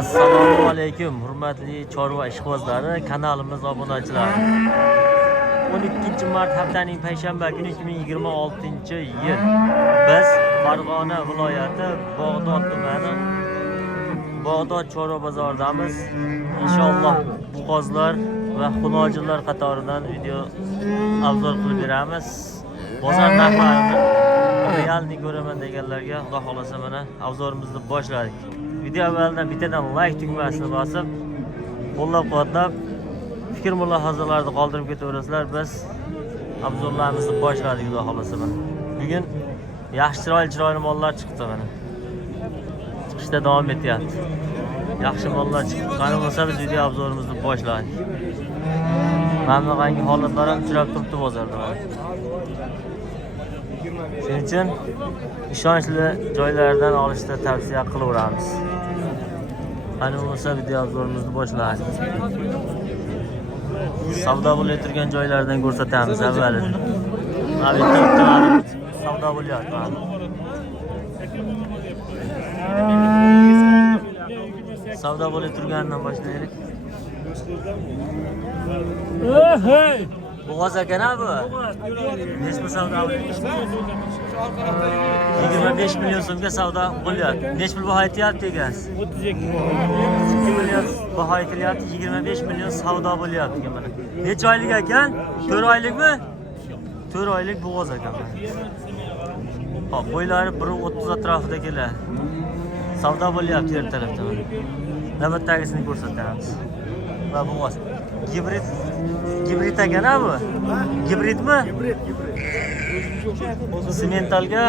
Assalomu alaykum, hurmatli chorva ishqibozlari, kanalimiz obunachilari. 12-mart haftaning payshanba kuni 2026-yil. Biz Farg'ona viloyati Bog'dod tumani Bog'dod chorva bozoridamiz. Inshaalloh buqozlar va xunojillar qatoridan video obzor qilib beramiz. Bozor narxlarini realni ko'raman deganlarga Xudo xolasa mana obzorimizni boshladik. Video avvaldan bittadan like tugmasini bosib, qo'llab-quvvatlab, fikr mulohazalarni qoldirib ketaverasizlar. Biz obzorlarimizni boshladik Xudo xolasa mana. Bugun yaxshi chiroyli mollar chiqdi mana. Chiqishda davom etyapti. Yaxshi mollar chiqdi. Qani bo'lsa biz video obzorimizni boshladik. Mana qanday holatlar ham uchrab turibdi bozorda. Shuning uchun ishonchli joylardan olishda tavsiya qilaveramiz. Qani bo'lsa video obzorimizni boshladik. Savdo bo'lib turgan joylardan ko'rsatamiz avvaliga. Mana bu yerda savdo bo'lyapti. Savdo bo'lib turgandan boshlaylik. Hey! Bo'g'oz ekan bu. Nechta savdo bo'lyapti? 25 million so'mga savdo bo'lyapti. Nech pul baho aytyapti egasi? 32 million baho aytilyapti. 25 million savdo bo'lyapti mana. Necha oylik ekan? 4 oylikmi? 4 oylik bo'g'oz ekan. Hop, bo'ylari 1.30 atrofida keladi. Savdo bo'lyapti yer tarafda mana. Navbatdagisini ko'rsatamiz. Va bo'g'oz. Gibrid ekan bu. Gibridmi? Sementalga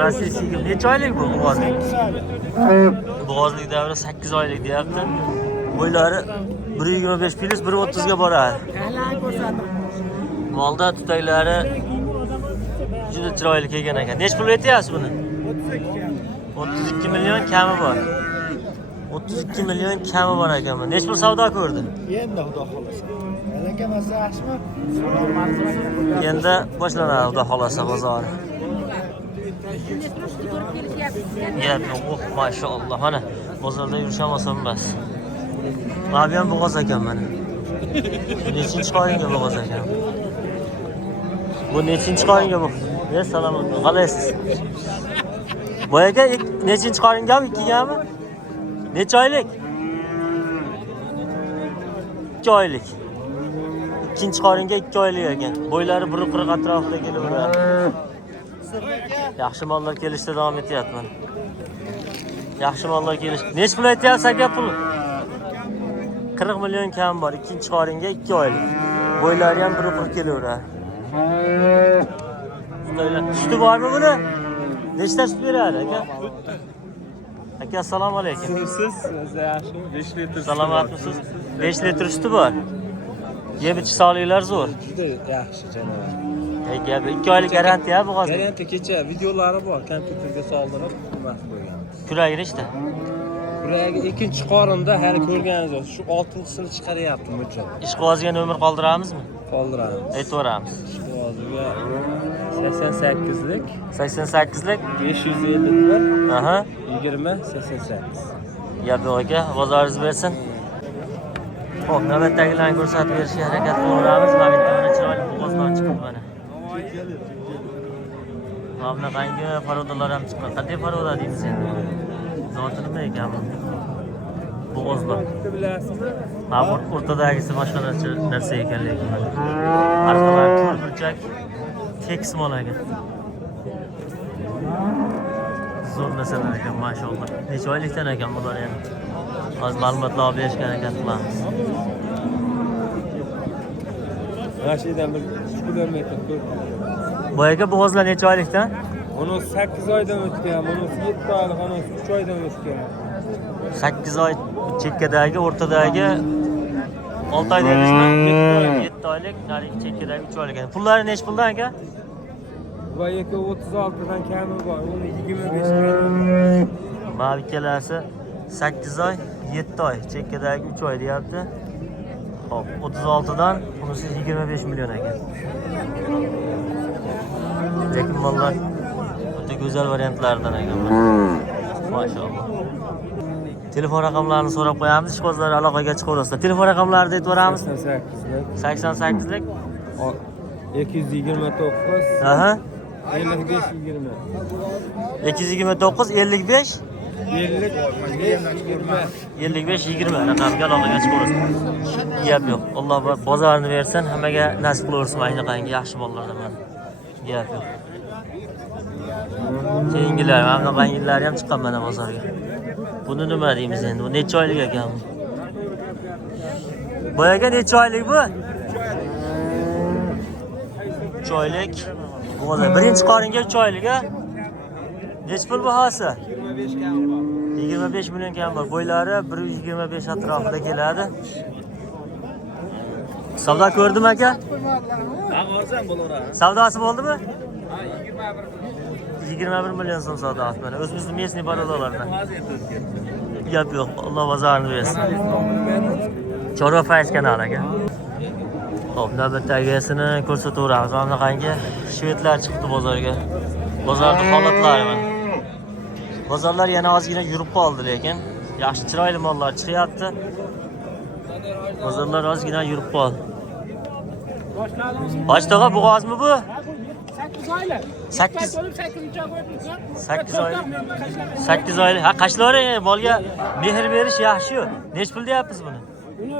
Rossiyasiga necha oylik bu bo'g'ozlik? Bo'g'ozlik davri 8 oylik deyapti. Bo'ylari 1.25 plus 1.30 ga boradi. Molda tutaklari juda chiroyli kelgan ekan. Nech pul aytyapsiz buni? 32 million kami bor. 32 million kami bor ekan. Nech pul savdo ko'rdi? Endi Xudo xolasa. Alakamasi yaxshimi? Endi boshlanadi Xudo xolasa bozori. Oh, maşallah. Mana bozorda yurisham oson emas. Mana bu ham bo'g'oz ekan mana. Nechinchi qoringa bo'g'oz ekan? Bu nechinchi qoringa bu? Assalomu alaykum. Qalaysiz? Boyaga nechinchi qoringami? 2gami? Necha oylik? 2 oylik. İkinci qoringa 2 oylik ekan. Bo'ylari 1.40 atrofida kelaveradi. Yaxshi mollar kelishda davom etyapti. Yaxshi mollar kelish. Nech pul aytyapsiz aka pul? 40 million kam bor. İkinci qoringa 2 oylik. Bo'ylari ham 1.40 kelaveradi. Suti bormi buni? Nechta sut beradi aka? Aka assalomu alaykum. Siz yaxshimi? 5 litr. Salomatmisiz? 5 litr suti bor. Yeb ichish sog'liklar zo'r. Juda yaxshi janob. Aka 2 oylik garantiya bo'g'oz. Garantiya kecha videolari bor, kompyuterga soldirib xizmat qo'yganmiz. Kuragi nechta? Kuragi ikkinchi qorinda hali ko'rganingiz shu 6-sini chiqaryapti mo'jal. Ishqibozga nomer qoldiramizmi? Qoldiramiz. Aytvoramiz. Ishqibozga 88lik 88lik 551 aha 20 88. Yabi aka bozoringiz bersin. Xo'p, navbatdagilarni ko'rsatib berishga harakat qilaveramiz. Mana bu yerda chiroyli bo'g'ozlar chiqdi mana. Mana bunaqangi parodalar ham chiqqan. Qanday paroda deymiz endi? Zoti nima ekan bu? Bo'g'ozlar. Bilasizmi? Mana bu o'rtadagisi boshqacha narsa ekan lekin. Arqalar turburchak tekis mol ekan. Zo'r narsalar ekan, maşallah. Necha oylikdan ekan bular endi? Hozir ma'lumotlar berishga harakat qilamiz. Mashidan bir 3 kilometr ko'p. Boyaga bo'g'ozlar necha oylikdan? Uni 8 oydan o'tgan, uni 7 oylik, uni 3 oydan o'tgan. 8 oy chekkadagi, o'rtadagi 6 oy deymizmi? 7 oylik, narigi chekkadagi 3 oylik. Pullari nech puldan aka? Va aka 36 dan kami bor, uni 25 dan. Mana ikkalasi 8 oy, 7 oy, chekkadagi 3 oy deyapti. Hop, 36 dan bunisi 25 million ekan. Lekin mollar o'ta go'zal variantlardan ekan. Maşallah. Telefon raqamlarini so'rab qo'yamiz, ishqibozlar aloqaga chiqaverasizlar. Telefon raqamlarini aytib beramiz. 88lik 88lik 229 aha 55 20 229 55 55 20 raqamga aloqaga chiqaverasiz. Gap yo'q. Alloh bozorini bersin, hammaga nasib qilaversin ayni qangi yaxshi bolalardan mana. Gap yo'q. Keyingilar, mana qangilar ham chiqqan mana bozorga. Buni nima deymiz endi? Bu necha oylik ekan? Bu aka necha oylik bu? 3 oylik. Bozor birinchi qoringa 3 oylik a? Necha pul bahosi? 25 million kam bor. Bo'ylari 125 atrofida keladi. Savdo ko'rdim aka? Savdosi bo'ldimi? 21 million so'm savdo qildi. Mana o'zimizning местный barodalardan. Gap yo'q. Alloh bozorini bersin. Chorva fayz kanali aka. Xo'p, navbatdagisini ko'rsataveramiz. Mana qangi shvedlar chiqdi bozorga. Bozorda holatlari mana. Bozorlar yana ozgina yurib qoldi, lekin yaxshi chiroyli mollar chiqyapti. Bozorlar ozgina yurib qoldi. Boshlig'i bo'g'ozmi bu? 8 oylik. 8 8 oylik. 8 oylik. Ha, qashlari molga mehr berish yaxshi-yu. Nech pul deyapsiz buni? Buni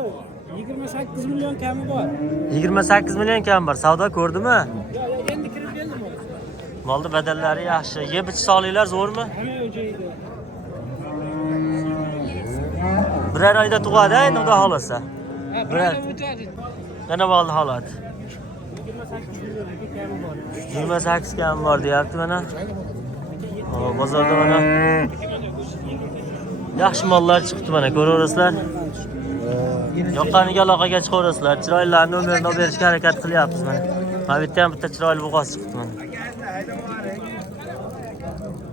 28 million kami bor. 28 million kam bor. Savdo ko'rdimi? Yo'q, endi kirib keldim. Molni badallari yaxshi. Yeb ichish sog'liklar zo'rmi? Hamma joyida. Birer oyda tug'adi, endi xudo xolasa. Birer. Mana bo'ldi holat. 28 kam bor deyapti mana. Bozorda mana yaxshi mollar chiqdi mana, ko'raverasizlar. Yoqqaniga aloqaga chiqaverasizlar. Chiroylilarni nomerini olib berishga harakat qilyapmiz mana. Mana bu yerda ham bitta chiroyli bo'g'oz chiqdi mana.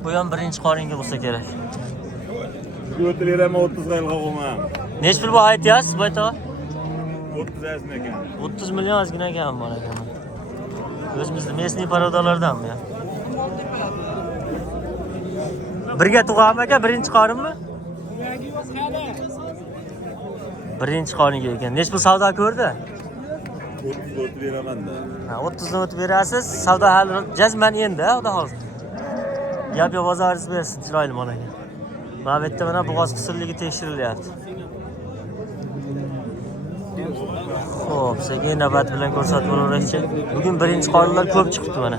Bu ham birinchi qoringa bo'lsa kerak. Götürürəm 30 qaylığa qoymam. Nech pul bu aytyapsiz, bu aytaq? 30 azmi ekan. 30 million ozgina kam bor ekan. O'zimizning местный parodalardanmi ya? Birga tug'am aka, birinchi qorinmi? Birinchi qoringa ekan. Nech pul savdo ko'rdi? 30 götürürəm-da. Ha, 30 dan o'tib berasiz. Savdo hali jazman endi, xudo xolsa. Gap yo'q, bozoringiz bersin, chiroyli mol ekan. Mana bu yerda mana bo'g'oz qisirligi tekshirilyapti. Xo'p, sekin navbat bilan ko'rsatib o'raveraychi. Bugun birinchi qorinlar ko'p chiqdi mana.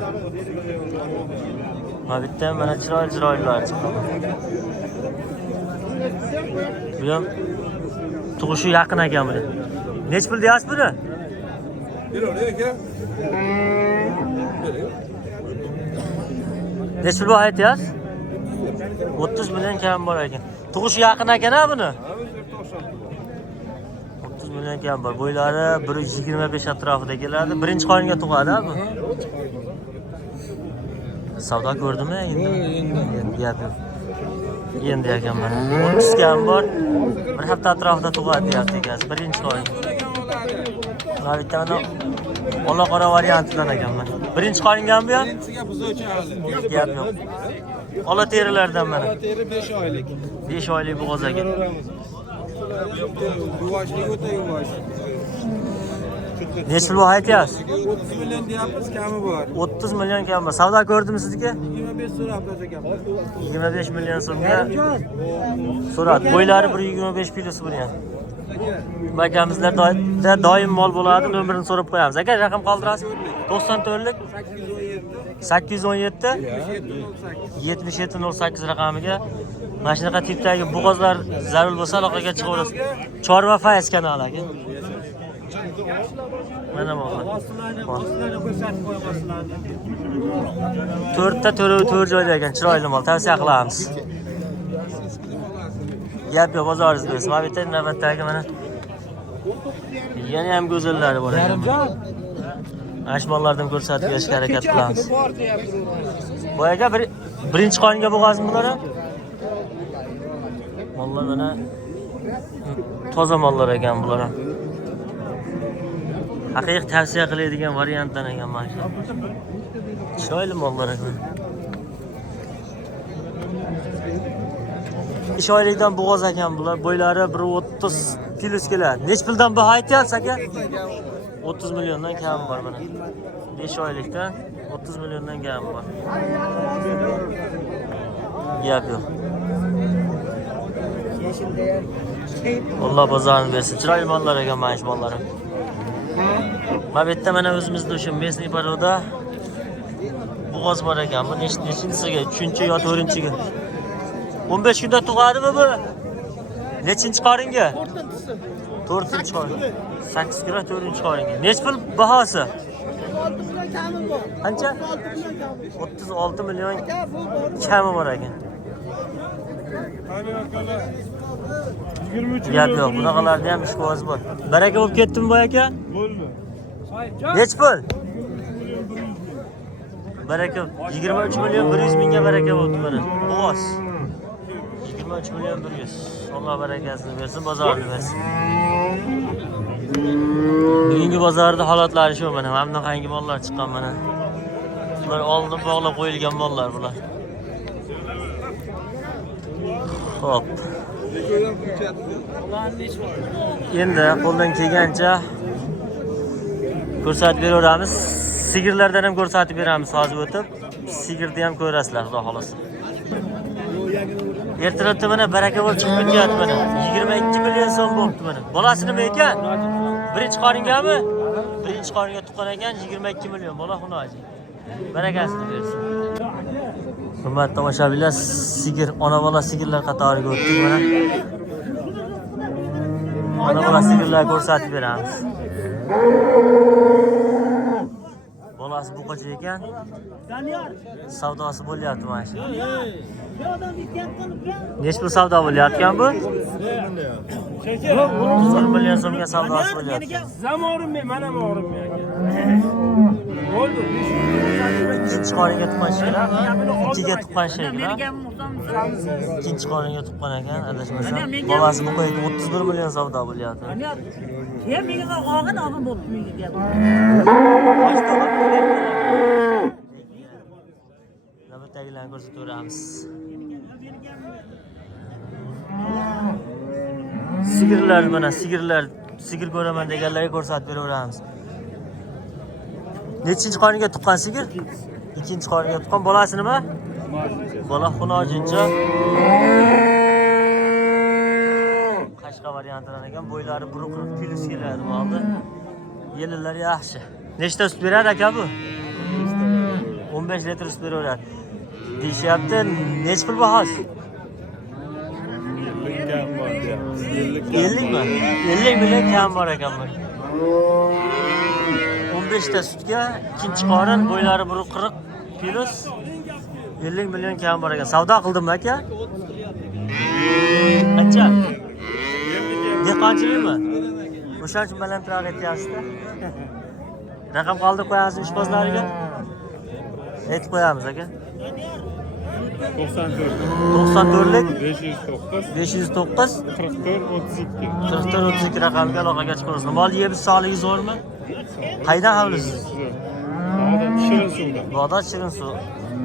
Mana bu yerda mana chiroylilar chiqdi. Bu ham tug'ishi yaqin ekan buni. Nech pul deyapsiz buni? Nech pul aytyapsiz? 30 million kam bor ekan. Tug'ishi yaqin ekan-a buni? 30 million kam bor. Bo'ylari 125 atrofida keladi. Birinchi qoringa tug'adi-a bu? Savdo ko'rdimi endi? Endi gap yo'q. Endi ekan mana. 30 kam bor. Bir hafta atrofida tug'adi deyapti egasi. Birinchi qorin. Mana bitta mana ola qora variantidan ekan mana. Birinchi qoringami bu ham? Birinchisiga buzochi hali. Gap yo'q. Ola terilardan mana. Teri 5 oylik. 5 oylik bo'g'oz ekan. Yuvashlik o'ta yuvash. Nech pul aytyapsiz? 30 million deyapmiz, kami bor. 30 million kam bor. Savdo ko'rdimi sizga? 25 so'rab ekan. 25 million so'mga so'radi. Bo'ylari 125 kilosi buni ham. Akamizlarda doim mol bo'ladi, nomerini so'rab qo'yamiz. Aka, raqam qoldirasiz? 94lik 817 7708 raqamiga mana shunaqa tipdagi bo'g'ozlar zarur bo'lsa aloqaga chiqaverasiz. Chorva fayz kanali aka. Mana bu. To'rtta to'rt joyda ekan, chiroyli mol, tavsiya qilamiz. Gap yo'q, bozoringiz bersin. Mana bu yerda navbatdagi mana yana ham go'zallari bor ekan. Ashmonlardan ko'rsatib berishga harakat qilamiz. Bu aka birinchi qoringa bo'g'azmi bular ham? Mollar mana toza mollar ekan bular ham. Haqiqiy tavsiya qiladigan variantdan ekan mana shu. Chiroyli mollar ekan. 2 oylikdan bo'g'oz ekan bular. Bo'ylari 1.30 plus keladi. Nech puldan baho aytyapsiz aka? 30 milliondan kami bor mana. 5 oylikdan 30 milliondan kami bor. Gap yo'q. Alloh bozorini bersin. Chiroyli mollar ekan mana shu mollarim. Mana bu yerda mana o'zimizda o'sha mesniy paroda bo'g'oz bor ekan. Bu nechinchisiga? 3-chi yo 4-chiga? 15 kunda tug'adimi bu? Nechinchi qoringa? 4-chi qorin. 8 kilo 4-chi qoringa. Nech pul bahosi? 6 million kami bor. Qancha? 36 million kami bor ekan. 23 Gap yo'q, bunaqalarda ham ishqoz bor. Baraka bo'lib ketdimi boy aka? Bo'ldi. Nech pul? Baraka 23 million 100 mingga baraka bo'ldi mana. Bo'g'oz. 23 million 100. Alloh barakasini bersin, bozorini bersin. Bugungi bozorda holatlari shu mana. Mana bunaqangi mollar chiqqan mana. Bular oldin bog'lab qo'yilgan mollar bular. Xo'p. Endi qo'ldan kelgancha ko'rsatib beraveramiz. Sigirlardan ham ko'rsatib beramiz hozir o'tib. Sigirni ham ko'rasizlar, xudo xolasa. Ertalabda mana baraka bo'lib chiqib ketyapti mana. 22 million so'm bo'libdi mana. Bolasi nima ekan? Birinchi qoringami? Birinchi qoringa tuqqan ekan 22 million. Bola xunoji. Barakasini bersin. Hurmatli tomoshabinlar, sigir, ona bola sigirlar qatoriga o'tdik mana. Ona bola sigirlar ko'rsatib beramiz. Bolasi buqacha ekan. Savdosi bo'lyapti mana shu. Nech pul savdo bo'lyapti bu? 30 million so'mga savdosi bo'lyapti. Zamorim men, mana morim men. Bo'ldi. Ikkinchi qoringa tuqqan shekillar, ikkiga tuqqan shekillar. Ikkinchi qoringa tuqqan ekan, adashmasam. Bolasi bu qo'yga 31 million savdo bo'lyapti. Ya menga og'in bo'libdi menga gap. Navbatdagilarni ko'rsataveramiz. Sigirlar mana, sigir ko'raman deganlarga ko'rsatib beraveramiz. Nechinchi qoringa tuqqan sigir? Ikkinchi qoringa tuqqan. Bolasi nima? Bola xunojincha. Qashqa variantidan ekan, bo'ylari 1.40 plus keladi bo'ldi. Yelilari yaxshi. Nechta sut beradi aka bu? 15 litr sut beraveradi. Deyishyapti, nech pul bahosi? 50 mi? 50 million kam bor ekan bu. 15 ta sutga ikkinchi qorin, bo'ylari 1.40 plus 50 million kam bor ekan. Savdo qildimmi aka? Qancha? Dehqonchilikmi? O'shaning uchun balandroq aytyapsiz-da. Raqam qoldirib qo'yamiz ishbozlariga. Aytib qo'yamiz aka. 94lik 509 44 raqamga aloqaga chiqamiz. Mol yeb sog'ligi zo'rmi? Qaydan hovlisiz? Bog'dod Shirin suv.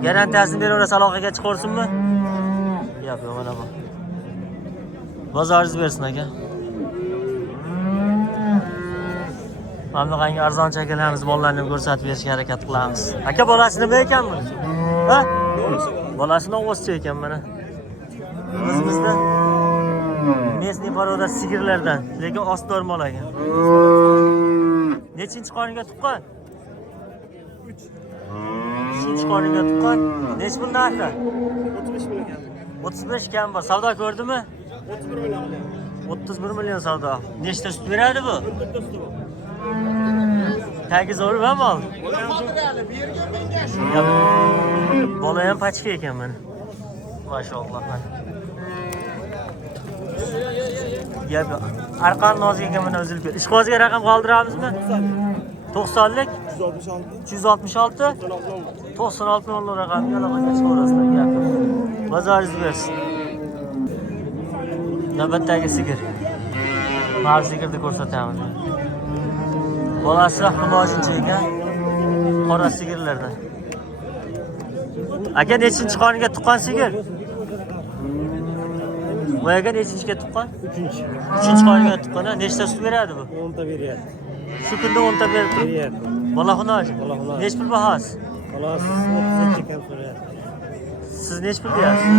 Garantiyasini beraverasiz, aloqaga chiqarsinmi? Yo'q, mana bu. Bozoringiz bersin aka. Mana qancha arzon chakalarimiz mollarni ko'rsatib berishga harakat qilamiz. Aka bolasi nima ekan bu? Ha? Bolasini o'g'izcha ekan mana. O'zimizda mesniy paroda sigirlardan, lekin ostdor mol ekan. Nechinchi qoringa tuqqan? 3. 3-chi qoringa tuqqan. Nech pul narxi? 35 million. 35 kam bor. Savdo ko'rdimi? 31 million. 31 million savdo. Nechta sut beradi bu? Tagi zo'rmi mol? Bola ham pachka ekan mana. Mashalloh. Gap arqon nozik ekan mana o'zilib keldi. Ishqozga raqam qoldiramizmi? 90lik 266 96 million raqamga aloqaga chiqaverasizlar. Gap. Bozoringiz bersin. Navbatdagi sigir. Mana sigirni ko'rsatamiz. Bolasi xumojincha ekan. Qora sigirlardan. Aka nechinchi qoniga tuqqan sigir? Bu yerga nechinchiga tuqqan? 3-chi. 3-qoniga tuqqan. Nechta sut beradi bu? 10 ta beryapti. Shu kunda 10 ta berib turibdi. Beryapti. Bola xunoji. Bola xunoji. Nech pul bahasi? Xolos 33 kam so'rayapti. Siz nech pul deyapsiz?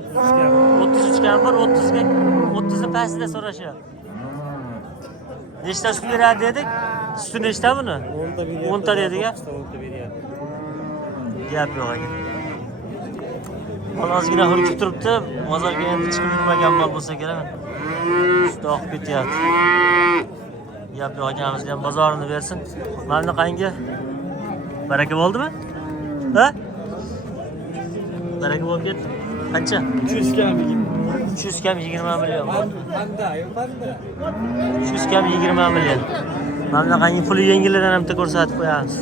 33 kam. 33 kam bor, 30 ni pastida so'rashyapti. Nechta sut beradi dedik? Suti nechta buni? 10 ta beryapti. 10 ta dedik-a? 10 ta beryapti. Gap yo'q ekan. Ozgina hurkib turibdi. Bozorga endi chiqib yurmagan mol bo'lsa kerak. Suti oqib ketyapti. Gap yo'q akamizga ham bozorini bersin. Mana bunaqangi baraka bo'ldimi? Ha? Baraka bo'lib ketdi. Qancha? 300 kam. 300 kam 20 million. Panda, panda. 300 kam 20 million. Mana bunaqangi puli yengillardan ham ko'rsatib qo'yamiz.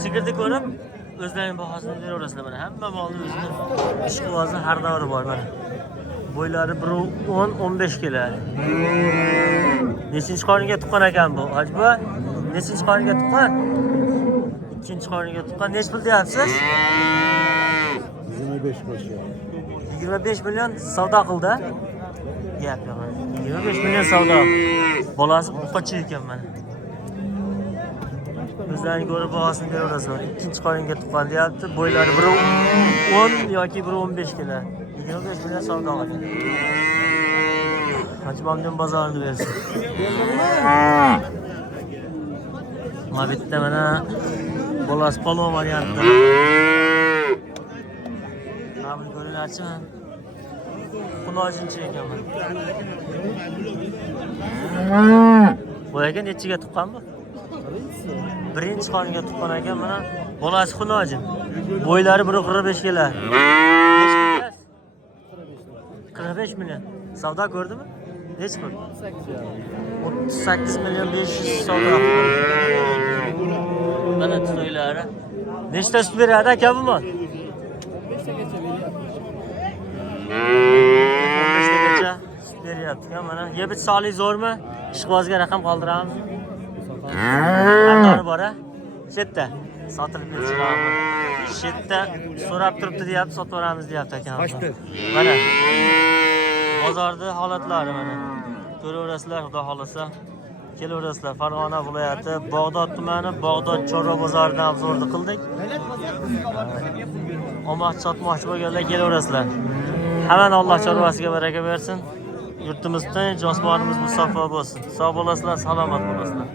Sigirni ko'rib o'zlarining bahosini beraverasizlar mana. Hamma molni o'zini ishqibozi har davri bor mana. Bo'ylari 10-15 kilo. Nechinchi qorniga tuqqan ekan bu? Hojba, nechinchi qorniga tuqqan? Ikkinchi qorniga tuqqan. Nech pul deyapsiz? 25 qo'shiq. 25 million savdo qildi. Gap yo'q. 25 million savdo. Bolasi buqacha ekan mana. O'zlaring ko'rib bahosini beraverasizlar. Ikkinchi qoringa tuqqan deyapti. Bo'ylari biri 10 yoki biri 15 kilo. 25 million savdo qildi. Hajmomdan bozorini bersin. Mana bitta mana bolasi polvon variantda. Mana ko'rinarchi? Xunojinchi ekan mana. Bu ekan nechiga tuqqan bu? Birinchi qoniga tuqqan ekan mana. Bolasi xunojin. Bo'ylari 1.45 kilo. 45 million. Savdo ko'rdimi? Nech pul? 38 million 500 savdo qildi. Mana tutoylari. Nechta sut beradi aka bu mol? 15 sut beryapti. Mana yeb ichsalik zo'rmi? Ishqibozga raqam qoldiramiz. Qanday bor-a? Shetda sotilib ketishlarmi? Shetda so'rab turibdi deyapti, sotib olamiz deyapti akamiz. Mana bozorda holatlari mana. Ko'raverasizlar, xudo xolasa. Kelaverasizlar. Farg'ona viloyati Bog'dod tumani Bog'dod chorva bozoridan obzorni qildik. Omad sotmoqchi bo'lganlar kelaverasizlar. Hamma Alloh chorvasiga baraka bersin. Yurtimiz tinch, osmonimiz musaffo bo'lsin. Sog' bo'lasizlar, salomat bo'lasizlar.